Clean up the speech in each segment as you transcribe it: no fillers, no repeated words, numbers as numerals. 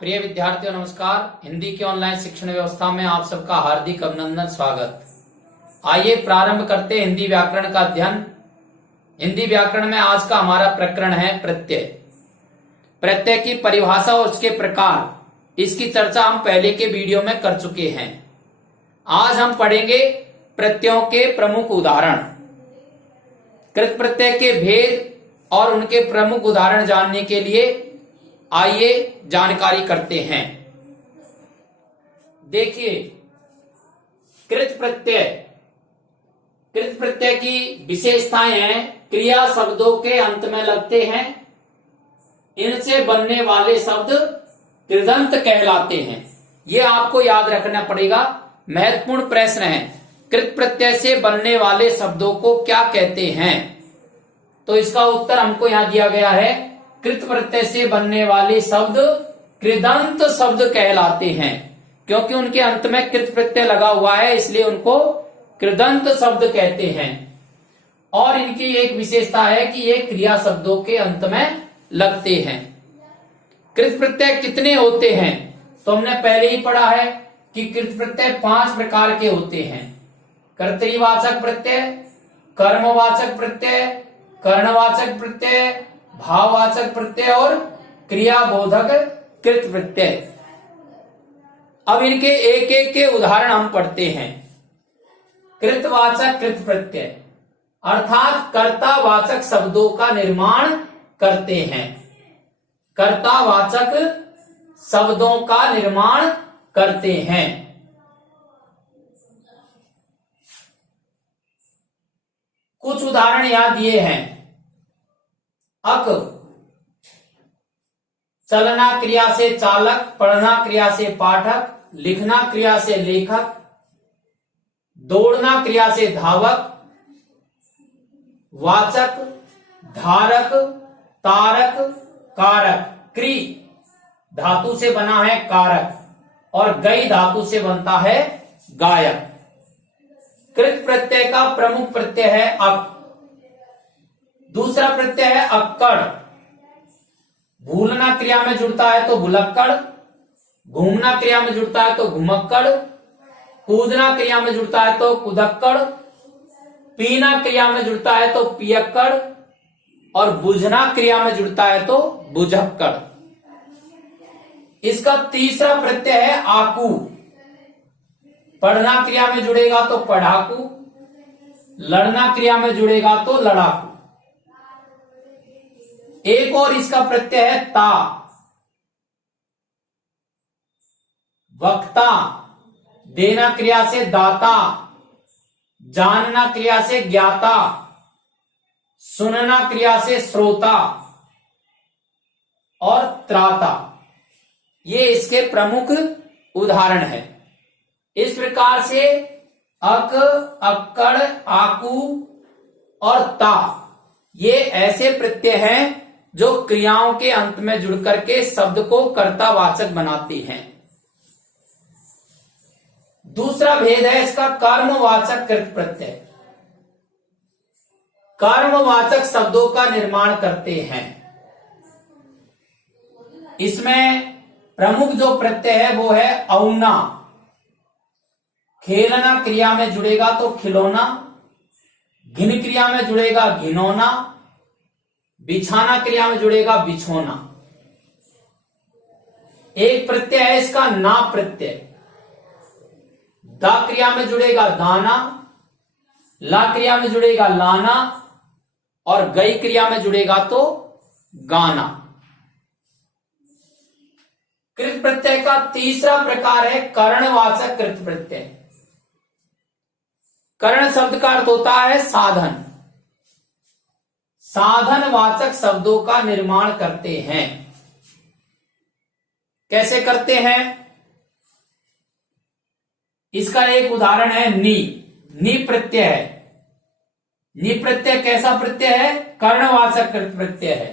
प्रिय विद्यार्थियों नमस्कार। हिंदी की ऑनलाइन शिक्षण व्यवस्था में आप सबका हार्दिक अभिनंदन स्वागत। आइए प्रारंभ करते हैं हिंदी व्याकरण का अध्ययन। हिंदी व्याकरण में आज का हमारा प्रकरण है प्रत्यय। प्रत्यय की परिभाषा और उसके प्रकार, इसकी चर्चा हम पहले के वीडियो में कर चुके हैं। आज हम पढ़ेंगे प्रत्ययों के प्रमुख उदाहरण। कृत प्रत्यय के भेद और उनके प्रमुख उदाहरण जानने के लिए आइए जानकारी करते हैं। देखिए, कृत प्रत्यय की विशेषताएं हैं। क्रिया शब्दों के अंत में लगते हैं। इनसे बनने वाले शब्द कृदंत कहलाते हैं। ये आपको याद रखना पड़ेगा, महत्वपूर्ण प्रश्न है। कृत प्रत्यय से बनने वाले शब्दों को क्या कहते हैं? तो इसका उत्तर हमको यहां दिया गया है। कृत प्रत्यय से बनने वाले शब्द कृदंत शब्द कहलाते हैं। क्योंकि उनके अंत में कृत प्रत्यय लगा हुआ है, इसलिए उनको कृदंत शब्द कहते हैं। और इनकी एक विशेषता है कि ये क्रिया शब्दों के अंत में लगते हैं। कृत प्रत्यय कितने होते हैं? तो हमने पहले ही पढ़ा है कि कृत प्रत्यय 5 प्रकार के होते हैं। कर्तरीवाचक प्रत्यय, कर्मवाचक प्रत्यय, कर्णवाचक प्रत्यय, भाववाचक प्रत्यय और क्रियाबोधक कृत प्रत्यय। अब इनके एक एक के उदाहरण हम पढ़ते हैं। कृतवाचक कृत प्रत्यय अर्थात कर्तावाचक शब्दों का निर्माण करते हैं। कर्तावाचक शब्दों का निर्माण करते हैं। कुछ उदाहरण यहां दिए हैं। अक, चलना क्रिया से चालक, पढ़ना क्रिया से पाठक, लिखना क्रिया से लेखक, दौड़ना क्रिया से धावक, वाचक, धारक, तारक, कारक। क्री धातु से बना है कारक और गई धातु से बनता है गायक। कृत प्रत्यय का प्रमुख प्रत्यय है अक। दूसरा प्रत्यय है अक्कड़। भूलना क्रिया में जुड़ता है तो भुलक्कड़, घूमना क्रिया में जुड़ता है तो घुमक्कड़, कूदना क्रिया में जुड़ता है तो कुदक्कड़, पीना क्रिया में जुड़ता है तो पियक्कड़ और बुझना क्रिया में जुड़ता है तो बुझक्कड़। इसका तीसरा प्रत्यय है आकू। पढ़ना क्रिया में जुड़ेगा तो पढ़ाकू, लड़ना क्रिया में जुड़ेगा तो लड़ाकू। एक और इसका प्रत्यय है ता। वक्ता, देना क्रिया से दाता, जानना क्रिया से ज्ञाता, सुनना क्रिया से श्रोता और त्राता। ये इसके प्रमुख उदाहरण है। इस प्रकार से अक, अक्कड़, आकू और ता ये ऐसे प्रत्यय हैं जो क्रियाओं के अंत में जुड़कर के शब्द को कर्तावाचक बनाती हैं। दूसरा भेद है इसका कर्मवाचक कृत प्रत्यय। कर्मवाचक शब्दों का निर्माण करते हैं। इसमें प्रमुख जो प्रत्यय है वो है औना। खेलना क्रिया में जुड़ेगा तो खिलौना, घिन क्रिया में जुड़ेगा घिनौना, बिछाना क्रिया में जुड़ेगा बिछोना। एक प्रत्यय है इसका ना प्रत्यय। दा क्रिया में जुड़ेगा दाना, ला क्रिया में जुड़ेगा लाना और गई क्रिया में जुड़ेगा तो गाना। कृत प्रत्यय का तीसरा प्रकार है कर्णवाचक कृत प्रत्यय। कर्ण शब्द का अर्थ होता है साधन। साधनवाचक शब्दों का निर्माण करते हैं। कैसे करते हैं? इसका एक उदाहरण है नी। नी प्रत्यय है। नी प्रत्यय कैसा प्रत्यय है? कर्णवाचक कृत प्रत्यय है।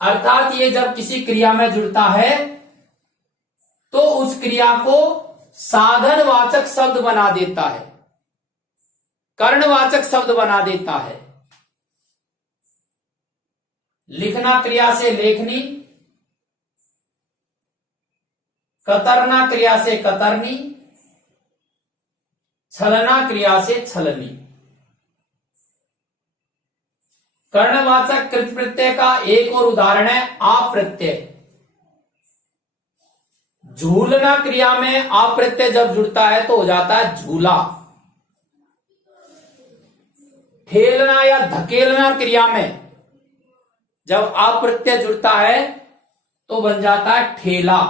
अर्थात ये जब किसी क्रिया में जुड़ता है तो उस क्रिया को साधनवाचक शब्द बना देता है, कर्णवाचक शब्द बना देता है। लिखना क्रिया से लेखनी, कतरना क्रिया से कतरनी, छलना क्रिया से छलनी। कर्णवाचक कृत प्रत्यय का एक और उदाहरण है आप प्रत्यय। झूलना क्रिया में आप प्रत्यय जब जुड़ता है तो हो जाता है झूला। ठेलना या धकेलना क्रिया में जब आप प्रत्यय जुड़ता है तो बन जाता है ठेला।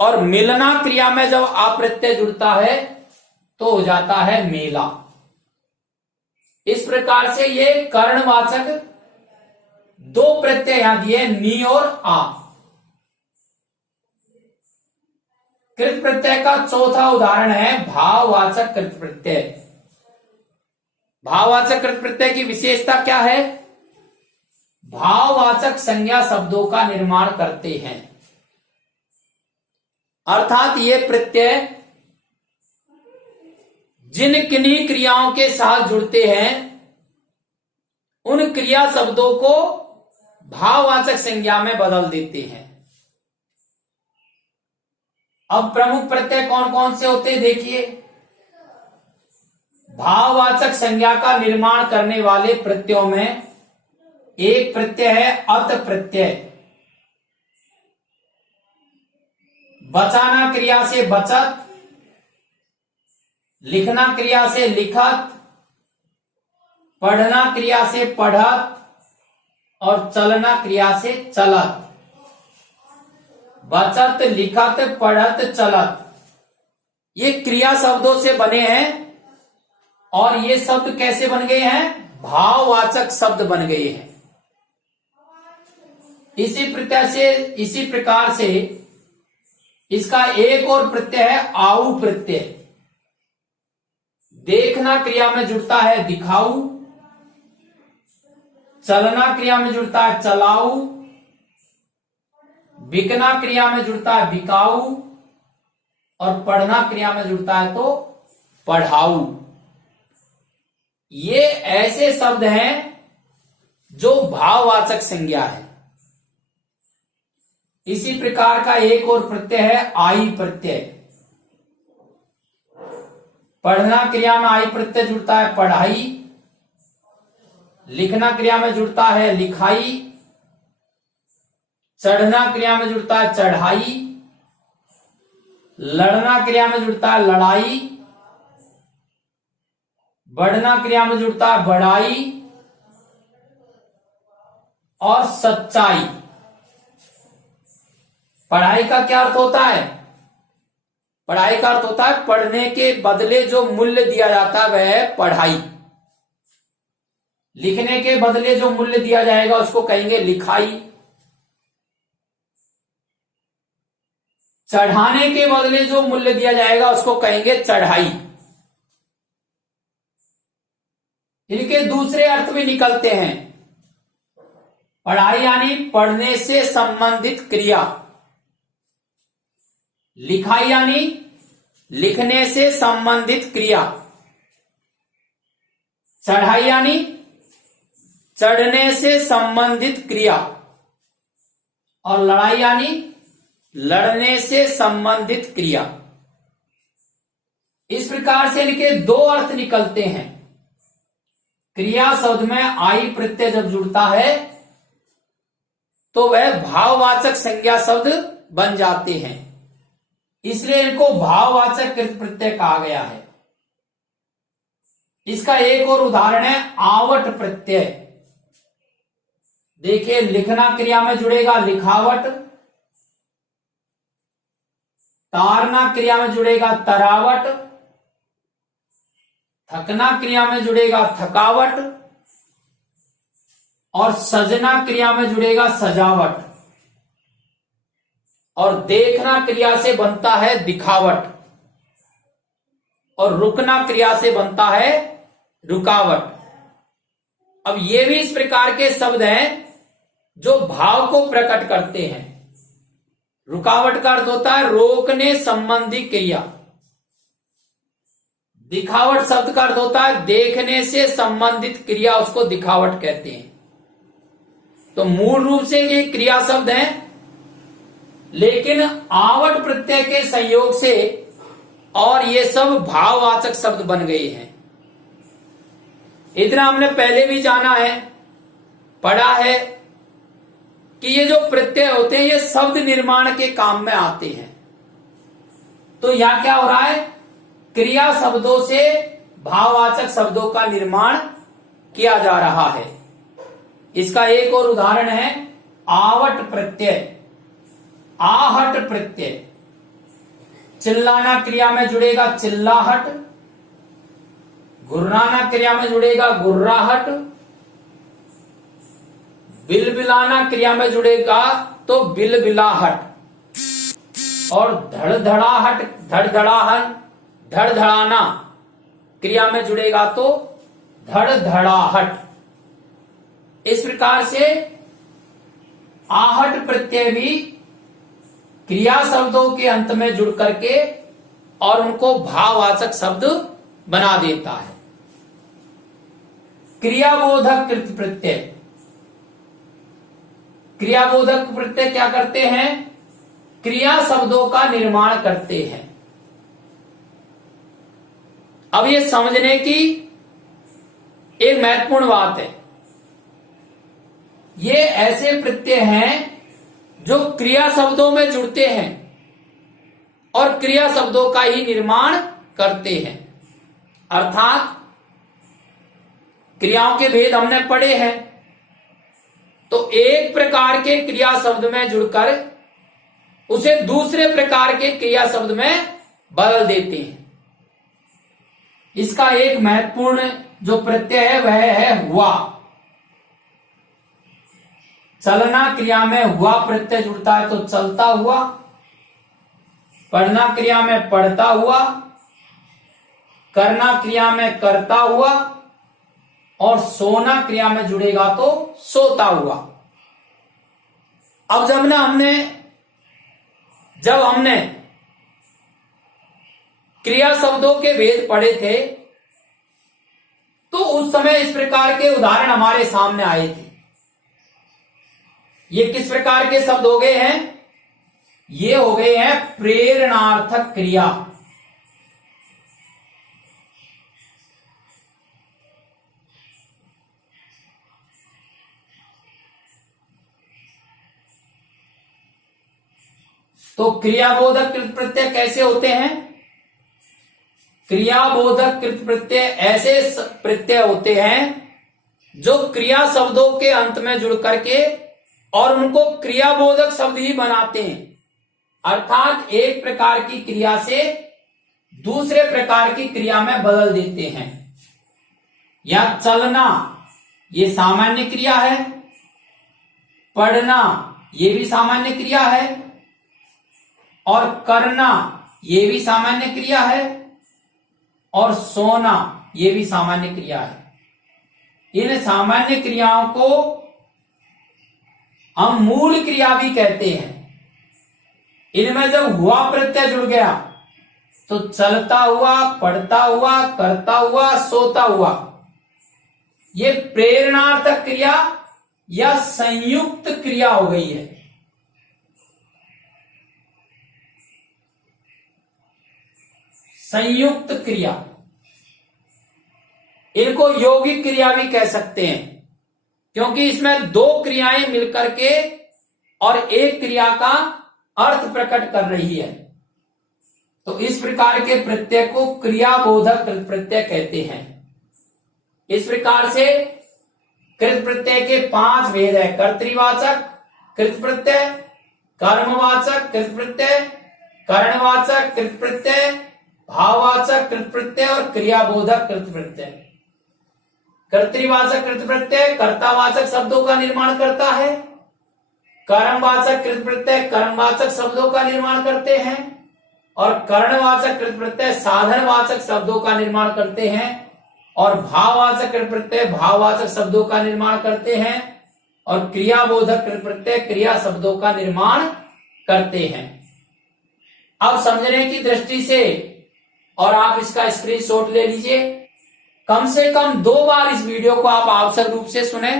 और मिलना क्रिया में जब आप प्रत्यय जुड़ता है तो हो जाता है मेला। इस प्रकार से ये कर्णवाचक दो प्रत्यय यहां दिए, नी और आ। कृत प्रत्यय का चौथा उदाहरण है भाववाचक कृत प्रत्यय। भाववाचक कृत प्रत्यय की विशेषता क्या है? भाववाचक संज्ञा शब्दों का निर्माण करते हैं, अर्थात ये प्रत्यय जिन किन्हीं क्रियाओं के साथ जुड़ते हैं उन क्रिया शब्दों को भाववाचक संज्ञा में बदल देते हैं। अब प्रमुख प्रत्यय कौन कौन से होते हैं देखिए। भाववाचक संज्ञा का निर्माण करने वाले प्रत्ययों में एक प्रत्यय है अत प्रत्यय। बचाना क्रिया से बचत, लिखना क्रिया से लिखत, पढ़ना क्रिया से पढ़त और चलना क्रिया से चलत। बचत, लिखत, पढ़त, चलत ये क्रिया शब्दों से बने हैं और ये शब्द कैसे बन गए हैं? भाववाचक शब्द बन गए हैं। इसी प्रकार से इसका एक और प्रत्यय है आऊ प्रत्यय। देखना क्रिया में जुड़ता है दिखाऊ, चलना क्रिया में जुड़ता है चलाऊ, बिकना क्रिया में जुड़ता है बिकाऊ और पढ़ना क्रिया में जुड़ता है तो पढ़ाऊ। ये ऐसे शब्द हैं जो भाववाचक संज्ञा है। इसी प्रकार का एक और प्रत्यय है आई प्रत्यय। पढ़ना क्रिया में आई प्रत्यय जुड़ता है पढ़ाई, लिखना क्रिया में जुड़ता है लिखाई, चढ़ना क्रिया में जुड़ता है चढ़ाई, लड़ना क्रिया में जुड़ता है लड़ाई, बढ़ना क्रिया में जुड़ता है बढ़ाई और सच्चाई। पढ़ाई का क्या अर्थ होता है? पढ़ाई का अर्थ होता है पढ़ने के बदले जो मूल्य दिया जाता है वह है पढ़ाई। लिखने के बदले जो मूल्य दिया जाएगा उसको कहेंगे लिखाई। चढ़ाने के बदले जो मूल्य दिया जाएगा उसको कहेंगे चढ़ाई। इनके दूसरे अर्थ भी निकलते हैं। पढ़ाई यानी पढ़ने से संबंधित क्रिया, लिखाई यानी लिखने से संबंधित क्रिया, चढ़ाई यानी चढ़ने से संबंधित क्रिया और लड़ाई यानी लड़ने से संबंधित क्रिया। इस प्रकार से इनके दो अर्थ निकलते हैं। क्रिया शब्द में आई प्रत्यय जब जुड़ता है तो वह भाववाचक संज्ञा शब्द बन जाते हैं, इसलिए इनको भाववाचक कृत प्रत्यय कहा गया है। इसका एक और उदाहरण है आवट प्रत्यय। देखिए, लिखना क्रिया में जुड़ेगा लिखावट, तारना क्रिया में जुड़ेगा तरावट, थकना क्रिया में जुड़ेगा थकावट और सजना क्रिया में जुड़ेगा सजावट और देखना क्रिया से बनता है दिखावट और रुकना क्रिया से बनता है रुकावट। अब ये भी इस प्रकार के शब्द हैं जो भाव को प्रकट करते हैं। रुकावट का अर्थ होता है रोकने संबंधी क्रिया। दिखावट शब्द का अर्थ होता है देखने से संबंधित क्रिया, उसको दिखावट कहते हैं। तो मूल रूप से ये क्रिया शब्द हैं लेकिन आवट प्रत्यय के संयोग से और ये सब भाववाचक शब्द बन गए हैं। इतना हमने पहले भी जाना है, पढ़ा है कि ये जो प्रत्यय होते हैं ये शब्द निर्माण के काम में आते हैं। तो यहां क्या हो रहा है, क्रिया शब्दों से भाववाचक शब्दों का निर्माण किया जा रहा है। इसका एक और उदाहरण है आवट प्रत्यय, आहट प्रत्यय। चिल्लाना क्रिया में जुड़ेगा चिल्लाहट, गुर्राना क्रिया में जुड़ेगा गुर्राहट, बिलबिलाना क्रिया में जुड़ेगा तो बिलबिलाहट, और धड़धड़ाहट धड़धड़ाहट धड़धड़ाना क्रिया में जुड़ेगा तो धड़धड़ाहट। इस प्रकार से आहट प्रत्यय भी क्रिया शब्दों के अंत में जुड़ करके और उनको भाववाचक शब्द बना देता है। क्रियाबोधक कृत प्रत्यय, क्रियाबोधक प्रत्यय क्या करते हैं, क्रिया शब्दों का निर्माण करते हैं। अब ये समझने की एक महत्वपूर्ण बात है, ये ऐसे प्रत्यय हैं जो क्रिया शब्दों में जुड़ते हैं और क्रिया शब्दों का ही निर्माण करते हैं। अर्थात क्रियाओं के भेद हमने पढ़े हैं, तो एक प्रकार के क्रिया शब्द में जुड़कर उसे दूसरे प्रकार के क्रिया शब्द में बदल देते हैं। इसका एक महत्वपूर्ण जो प्रत्यय है वह है हुआ। चलना क्रिया में हुआ प्रत्यय जुड़ता है तो चलता हुआ, पढ़ना क्रिया में पढ़ता हुआ, करना क्रिया में करता हुआ, और सोना क्रिया में जुड़ेगा तो सोता हुआ। अब जब हमने क्रिया शब्दों के भेद पढ़े थे तो उस समय इस प्रकार के उदाहरण हमारे सामने आए थे। ये किस प्रकार के शब्द हो गए हैं, ये हो गए हैं प्रेरणार्थक क्रिया। तो क्रियाबोधक कृत प्रत्यय कैसे होते हैं, क्रियाबोधक कृत प्रत्यय ऐसे प्रत्यय होते हैं जो क्रिया शब्दों के अंत में जुड़ करके और उनको क्रियाबोधक शब्द ही बनाते हैं। अर्थात एक प्रकार की क्रिया से दूसरे प्रकार की क्रिया में बदल देते हैं। या चलना ये सामान्य क्रिया है, पढ़ना ये भी सामान्य क्रिया है, और करना ये भी सामान्य क्रिया है, और सोना ये भी सामान्य क्रिया है। इन सामान्य क्रियाओं को हम मूल क्रिया भी कहते हैं। इनमें जब हुआ प्रत्यय जुड़ गया तो चलता हुआ, पढ़ता हुआ, करता हुआ, सोता हुआ, ये प्रेरणार्थक क्रिया या संयुक्त क्रिया हो गई है। संयुक्त क्रिया, इनको यौगिक क्रिया भी कह सकते हैं, क्योंकि इसमें दो क्रियाएं मिलकर के और एक क्रिया का अर्थ प्रकट कर रही है। तो इस प्रकार के प्रत्यय को क्रियाबोधक कृत प्रत्यय कहते हैं। इस प्रकार से कृत प्रत्यय के 5 भेद है, कर्तृवाचक कृत प्रत्यय, कर्मवाचक कृत प्रत्यय, करणवाचक कृत प्रत्यय, भाववाचक कृत प्रत्यय और क्रियाबोधक कृत प्रत्यय। कर्तृवाचक कृत प्रत्यय कर्तावाचक शब्दों का निर्माण करता है, कर्मवाचक कृत प्रत्यय कर्मवाचक शब्दों का निर्माण करते हैं, और करणवाचक कृत प्रत्यय साधनवाचक शब्दों का निर्माण करते हैं, और भाववाचक कृत प्रत्यय भाववाचक शब्दों का निर्माण करते हैं, और क्रियाबोधक कृत प्रत्यय क्रिया शब्दों का निर्माण करते हैं। अब समझने की दृष्टि से, और आप इसका स्क्रीनशॉट ले लीजिए, कम से कम 2 बार इस वीडियो को आप आवश्यक रूप से सुने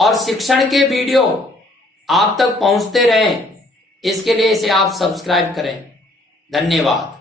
और शिक्षण के वीडियो आप तक पहुंचते रहें, इसके लिए इसे आप सब्सक्राइब करें। धन्यवाद।